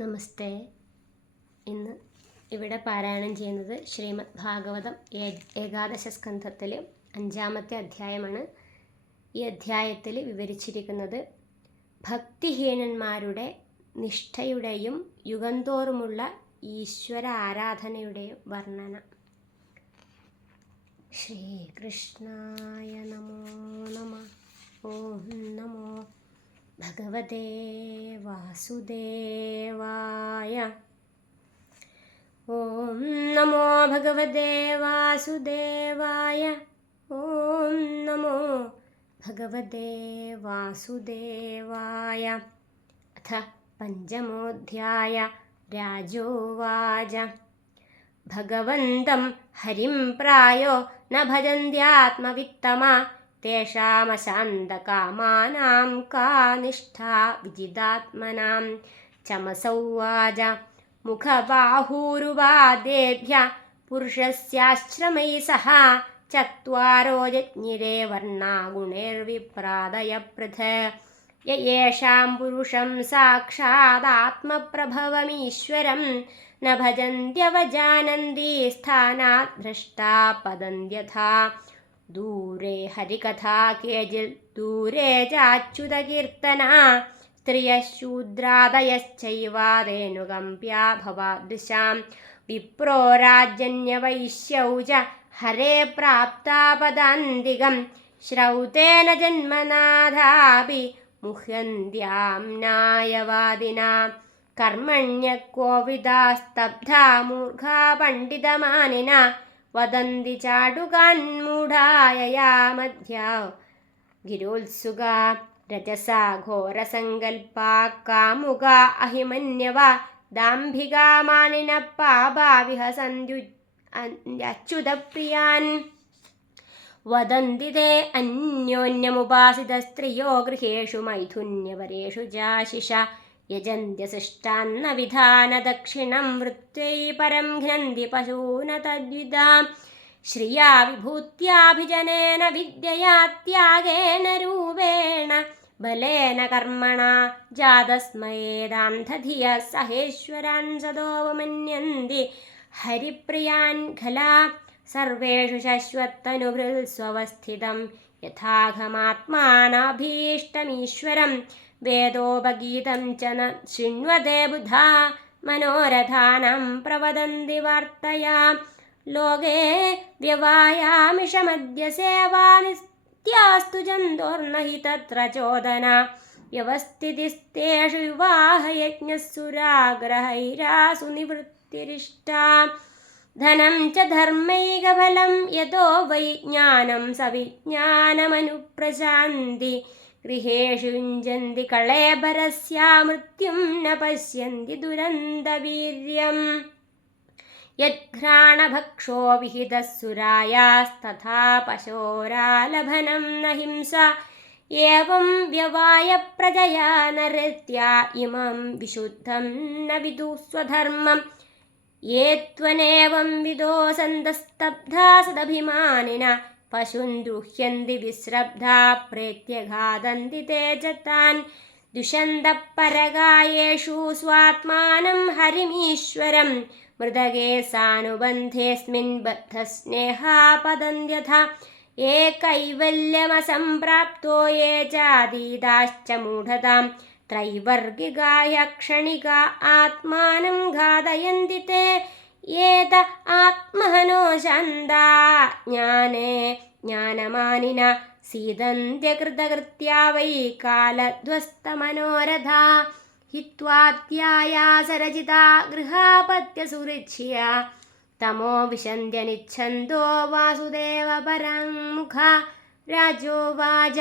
നമസ്തേ. ഇന്ന് ഇവിടെ പാരായണം ചെയ്യുന്നത് ശ്രീമദ് ഭാഗവതം ഏകാദശ സ്കന്ധത്തിൽ 5-ാമത്തെ അധ്യായമാണ്. ഈ അധ്യായത്തിൽ വിവരിച്ചിരിക്കുന്നത് ഭക്തിഹീനന്മാരുടെ നിഷ്ഠയുടെയും യുഗന്തോറുമുള്ള ഈശ്വര ആരാധനയുടെയും വർണ്ണന. ശ്രീകൃഷ്ണായ നമോ നമ. ഓം നമോ ഭഗവതേ വാസുദേവായ. ഓം നമോ ഭഗവതേ വാസുദേവായ. ഓം നമോ ഭഗവതേ വാസുദേവായ. അഥ പഞ്ചമോധ്യായ. രാജോവാച. ഭഗവന്തം ഹരിം പ്രായോ ന ഭജന്ത്യാത്മവിത്തമാ തേഷാമശാന്തകാമാനാം കാ നിഷ്ഠാ വിജിതാത്മനാം. ചമസൗവാച. മുഖബാഹൂരുപാദേഭ്യഃ പുരുഷസ്യാശ്രമൈ സഹ ചത്വാരോ ജജ്ഞിരേ വർണ്ണാ ഗുണൈർവിപ്രാദയ പൃഥക്. യേഷാം പുരുഷം സാക്ഷാദാത്മപ്രഭവമീശ്വരം ന ഭജന്ത്യവജാനന്തി സ്ഥാനാത് ഭ്രഷ്ടാ പതന്ത്യഥാ. ദൂരെ ഹരികഥാ കേചിൽ ദൂരെ ചാച്യുതകീർത്തനാ. സ്ത്രിയശൂദ്രാദയശ്ചൈവാദേനുകമ്പ്യാ ഭവാദൃശാം. വിപ്രോ രാജന്യവൈശ്യൗ ച ഹരേ പ്രാപ്താ പദാന്തികം. ശ്രൗതേന ജന്മനാഥാപി മുഹ്യന്ത്യാം ന്യായവാദിനാ. കർമ്മണ്യകോവിദാസ്തബ്ധാ മൂർഖാ പണ്ഡിതമാനിനാ. വദന്തി ചാടുകാൻ മൂഢായയാ മധ്യാ ഗിരോത്സുകാ. രജസാ ഘോരസങ്കൽപ്പാ കാമുകാ അഹിമന്യവാ. ദാംഭികാ മാനിന പാപാ വിഹസന്ത്യുച്യുതപ്രിയാൻ. വദന്തി തേ അന്യോന്യമുപാസിത സ്ത്രിയോ ഗൃഹേഷു മൈഥുന്യവരേഷു ചാശിഷ. യജന്ത്യസിഷ്ടാന്ന വിധാന ദക്ഷിണം വൃത്വൈ പരം ഘ്നന്തി പശൂന തദ്വിദാം. ശ്രിയാ വിഭൂത്യാഭിജനേന വിദ്യയാ ത്യാഗേന രൂപേണ ബലേന കർമ്മണാ ജാതസ്മയേദാന്ധധിയഃ സഹേശ്വരാൻ സദോവമന്യന്തി ഹരിപ്രിയാൻ ഖലാ. സർവേഷു ശശ്വത്തനുഭൃൽ സ്വവസ്ഥിതം യഥാഘമാത്മാനാഭീഷ്ടമീശ്വരം. വേദോപഗീതം ച ന ശൃണ്വതേ ബുധാ മനോരഥാനാം പ്രവദന്തി വാർത്തയാ. ലോകേ വ്യവായാമിഷമദ്യ സേവാ നിത്യാസ്തു ജന്തോർനഹി തത്ര ചോദന. വ്യവസ്ഥിതിസ്തേഷു വിവാഹയജ്ഞസുരാഗ്രഹൈരാസു നിവൃത്തിരിഷ്ടാ. ധനം ച ധർമ്മൈകഫലം യതോ വൈ ജ്ഞാനം സവിജ്ഞാനമനുപ്രശാന്തി. ഗൃഹേഷു യുഞ്ജന്തി കളേബരസ്യാ മൃത്യും ന പശ്യന്തി ദുരന്തവീര്യം. യദ്ഘ്രാണഭക്ഷോ വിഹിതസുരായാസ്തഥാ പശോരാലഭനം ന ഹിംസ. ഏവം വ്യവായ പ്രജയാ നരത്യാ ഇമം വിശുദ്ധം ന വിദു സ്വധർമ്മം. യേ ത്വനേവം വിദോ സന്തസ്തബ്ധാ സദഭിമാനിന പശൂൻ ദ്രുഹ്യന്തി വിശ്രബ്ധാ പ്രേത്യഘാതന്തി തേ ച താൻ. ദുഷന്തപരകായേഷു സ്വാത്മാനം ഹരിമീശ്വരം. മൃതകേ സാനുബന്ധേസ്മിൻ ബദ്ധസ്നേഹാ പതന്ത്യഥാ. യേ കൈവല്യമസംപ്രാപ്തോ യേ ചാതീതാശ്ച മൂഢതാം. ത്രൈവർഗികായ ക്ഷണികാ ആത്മാനം ഘാതയന്തി തേ. ഏത ആത്മഹനോ ശാന്താ ജ്ഞാനേ ജ്ഞാനമാനിന. സീദന്ത്യകൃതകൃത്യാ വൈ കാലധ്വസ്തമനോരഥാ. ഹിത്വാത്യായാസരചിതാ ഗൃഹാപത്യസുരിച്ഛ്യാ. തമോ വിശന്ത്യനിച്ഛന്തോ വാസുദേവ പരാങ്മുഖാ. രാജോവാച.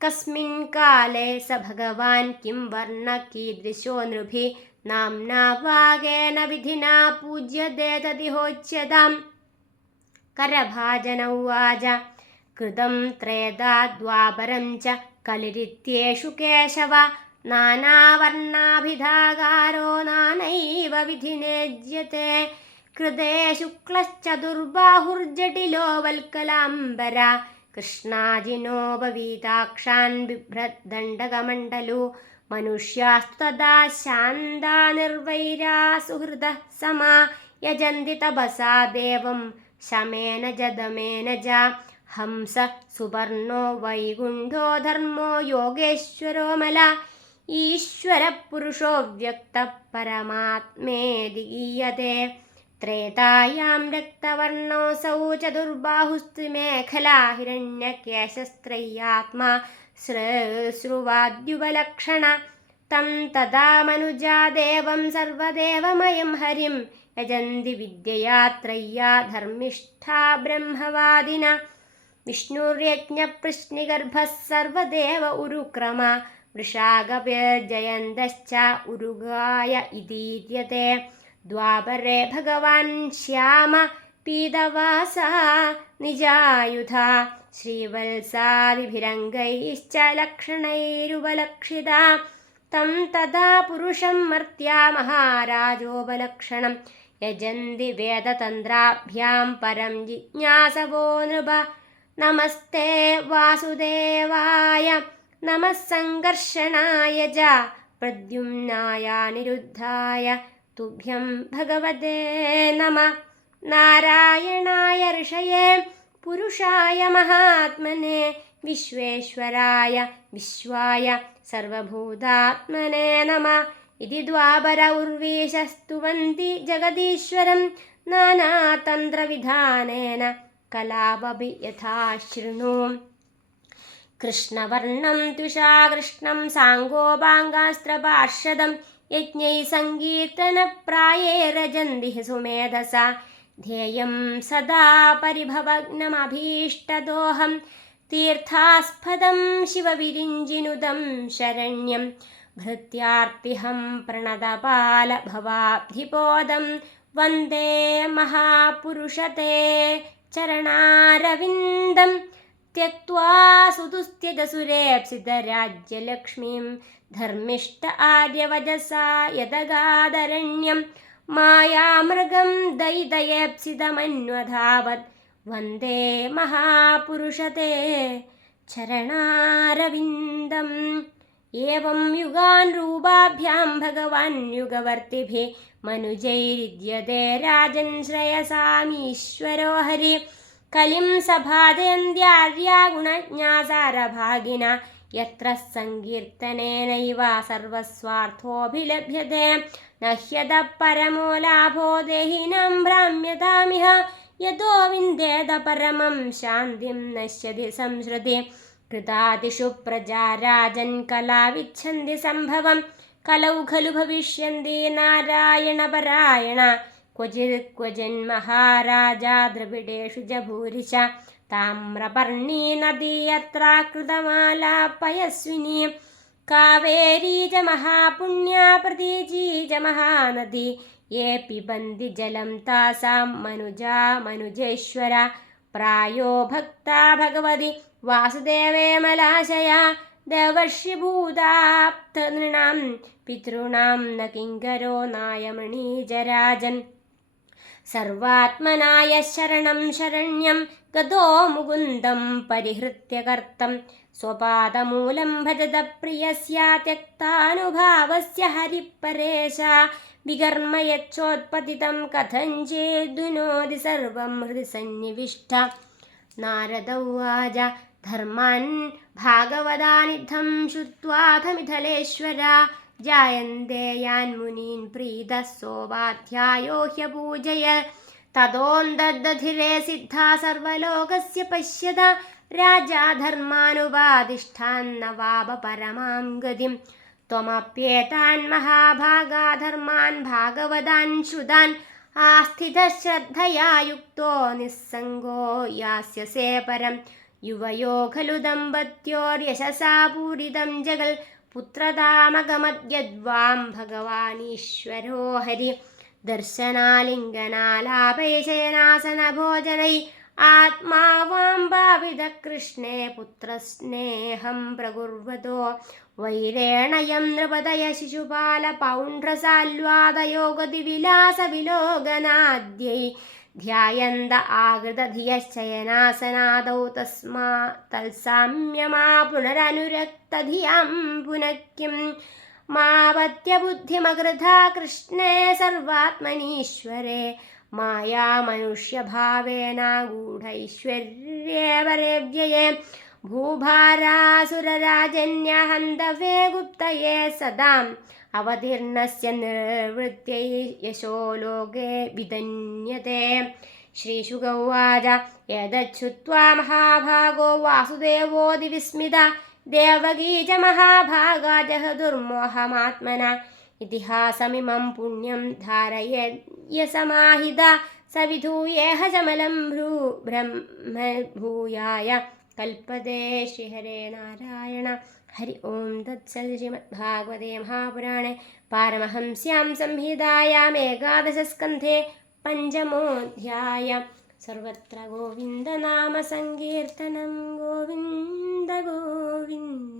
കസ്മിൻ കാലേ സ ഭഗവാൻ കിം വർണ്ണ കീദൃശോ നൃഭിഃ. നാംനാ വാഗേന വിധിനാ പൂജ്യതേ തദിഹോച്യതാം. കരഭാജന ഉവാച. കൃതം ത്രേതാ ദ്വാപരം ച കലിരിത്യേഷു കേശവ. നാനാവർണാഭിധാകാരോ നാനൈവ വിധിനേജ്യത്തെ. കൃതേ ശുക്ലശ്ചതുർബാഹുർജടിലോ വൽക്കലാംബര. കൃഷ്ണാജിനോപവീതാക്ഷാൻ ബിഭ്രദ്ദണ്ഡകമണ്ഡലു. മനുഷ്യാസ്തു തഥാ ശാന്താ നിർവൈരാ സുഹൃദഃ സമാ യജന്തി തപസാ ദേവം ശമേന ജദമേന ച ഹംസ സുപർണോ വൈകുണ്ഠോ ധർമ്മോ യോഗേശ്വരോ മല ഈശ്വര പുരുഷോ വ്യക്ത പരമാത്മേതി ഗീയത്തെ ത്രേതായാം രക്തവർണോऽസൗ ചതുർബാഹുസ്ത്രിമേഖലാ ഹിരണ്യകേശസ്ത്രയ്യാത്മാ ശ്രുവാദ്യുപലക്ഷണ തം തഥാ മനുജാ ദേവം സർവദേവമയം ഹരിം യജന്തി വിദ്യയാ ത്രയ്യാ ധർമ്മിഷ്ഠാ ബ്രഹ്മവാദിന വിഷ്ണുർയജ്ഞപൃശ്നിഗർഭഃ സർവദേവ ഉരുക്രമ വൃഷാഗപേർജയന്തശ്ച ഉരുഗായ ഇതീര്യത്തെ ദ്വാപരേ ഭഗവാൻ ശ്യാമ പീതവാസാ നിജായുധ ശ്രീവത്സാദിഭിരംഗൈശ്ച ലക്ഷണൈരുപലക്ഷിത തം തഥാ പുരുഷം മർത്യാ മഹാരാജോപലക്ഷണം യജന്തി വേദതന്ത്രാഭ്യാം പരം ജിജ്ഞാസവോ നൃപ നമസ്തേ വാസുദേവായ നമഃ സംകർഷണായ ച പ്രദ്യുമ്നായ നിരുദ്ധായ തുഭ്യം ഭഗവതേ നമഃ നാരായണായ ഋഷയേ പുരുഷായ മഹാത്മനെ വിശ്വേശ്വരായ വിശ്വായ സർവഭൂതാത്മനെ നമഃ ഇതി ദ്വാപര ഉർവീശസ്തുവന്തി ജഗദീശ്വരം നാനാതന്ത്രവിധാനേന കലാപി യഥാ ശൃണു കൃഷ്ണവർണം ത്വിഷാ കൃഷ്ണം സാംഗോപാംഗാസ്ത്രപാർഷദം യജ്ഞൈ സങ്കീർത്തനപ്രായേ രജന്തി സുമേധസ ധ്യേയം സദാ പരിഭവഗ്നമഭീഷ്ടദോഹം തീർത്ഥാസ്പദം ശിവവിരിഞ്ചിനുദം ശരണ്യം ഭൃത്യാർത്തിഹം പ്രണതപാലഭവാബ്ധിപോദം വന്ദേ മഹാപുരുഷത്തെ ചരണാരവിന്ദം त्यक्त्वा सुदुस्त्यजसुरेप्सितराज्यलक्ष्मीं धर्मिष्ठ आर्यवजसा यदगादरण्यं मायामृगं दयिदयेप्सितमन्वधावत् वन्दे महापुरुषते चरणारविन्दम् एवं युगान् रूपाभ्यां भगवान् युगवर्तिभिः मनुजैरिद्यते राजन् श्रेयसामीश्वरो हरि कलिं सभाजयन्त्यार्या गुणज्ञासारभागिना यत्र सङ्कीर्तनेनैव सर्वस्वार्थोऽभिलभ्यते न ह्यतः परमो लाभो देहिनां भ्राम्यतामिह यतो विन्देत परमं शान्तिं नश्यति संश्रुति कृतादिषु प्रजा राजन् कला विच्छन्ति सम्भवं कलौ खलु भविष्यन्ति नारायणपरायण क्वचिन्महाराजा द्रविडेषु च भूरिश ताम्रपर्णी नदी यत्रा कृतमाला पयस्विनी कावेरी च महापुण्या प्रतीची च महानदी ये पिबन्ति जलं तासां मनुजा मनुजेश्वरा प्रायो भक्ता भगवति वासुदेवे मलाशया देवर्षिभूताप्तनृणां पितॄणां न किङ्करो नायमणिजराजन् सर्वात्मनाय शरणं शरण्यं गतो मुकुन्दं परिहृत्य कर्तं स्वपादमूलं भजत प्रियस्य त्यक्तानुभावस्य हरिपरेश विकर्म यच्छोत्पतितं कथञ्चेद्विनोदि सर्वं हृदि सन्निविष्ट नारद उवाच धर्मान् भागवतानिद्धं श्रुत्वाथ मिथिलेश्वरा जायन्ते यान्मुनीन् प्रीतः सोपाध्यायो ह्यपूजय ततोऽन्तर्दधिरे सिद्धा सर्वलोकस्य पश्यत राजा धर्मानुपादिष्ठान्नवाप परमां गतिं त्वमप्येतान् महाभागा धर्मान् भागवतान् श्रुतान् आस्थितः श्रद्धया युक्तो निस्सङ्गो यास्यसे परं युवयो खलु दम्पत्योर्यशसा पूरितं जगल् पुत्रतामगमद्यद्वां भगवानीश्वरो हरि दर्शनालिङ्गनालापैशयनासनभोजनै आत्मा वां भावितः कृष्णे पुत्रस्नेहं प्रकुर्वतो वैरेण यं नृपतय शिशुपालपौण्ड्रसाल्वादयो गतिविलासविलोकनाद्यै ध्यायन्त आगतधियश्चयनासनादौ तत्साम्यमा पुनरनुरक्तधियां पुनः किं മാപത്യബുദ്ധിമകൃഥാ കൃഷ്ണേ സർവാത്മനീശ്വരേ മായാമനുഷ്യഭാവേന ഗൂഢൈശ്വര്യേ വരേവ്യയേ ഭൂഭാരാസുരരാജന്യഹന്തവേ ഗുപ്തയേ സദാം അവതീർണസ്യ നിർവൃത്यै യശോ ലോകേ വിദന്യത്തെ. ശ്രീശുക ഉവാച യദച്ഛുത്വാ മഹാഭാഗോ വാസുദേവോതി വിസ്മിത ദേവകീ ച മഹാഭാഗാ ജഹദുർമോഹമാത്മന ഇതിഹാസമിമം പുണ്യം ധാരയന്യ സമാഹിത സവിധൂയേഹ ചമലം ബ്രഹ്മഭൂയായ കൽപ്പതേ. ശ്രീഹരേ നാരായണ. ഹരി ഓം തത്സൽ. ശ്രീമദ്ഭാഗവതേ മഹാപുരാണേ പാരമഹംസ്യാം സംഹിതായാം ഏകാദശസ്കന്ധേ പഞ്ചമോऽധ്യായ. സർവത്ര ഗോവിന്ദനാമ സങ്കീർത്തനം. ഗോവിന്ദ ഗോവിന്ദ.